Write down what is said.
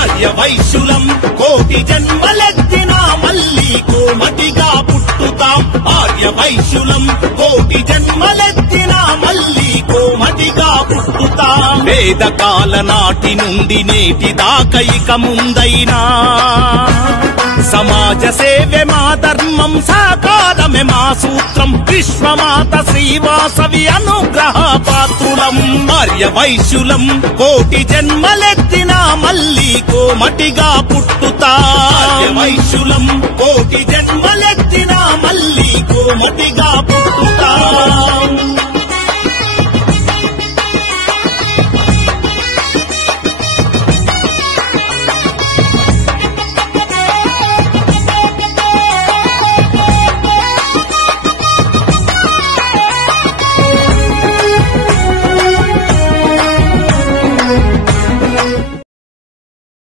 ఆర్య వైశ్యులం కోటి జన్మలెత్తినా మళ్ళీ కోమటిగా పుట్టుతాం ఆర్య వైశ్యులం కోటి జన్మలెత్తినా మళ్ళీ కోమటిగా పుట్టుతాం వేదకాల నాటి నుండి నేటి దాకా ఇక ముందైనా సమాజ సేవే మా ధర్మం సాకారమే మా సూత్రం విశ్వమాత శ్రీవాసవి అనుగ్రహ పాత్రులం ఆర్య వైశ్యులం కోటి జన్మలెత్తినా మళ్ళీ కోమటిగా పుట్టుతా ఆర్య వైశ్యులం కోటి జన్మలెత్తినా మళ్ళీ కోమటిగా పుట్టుతా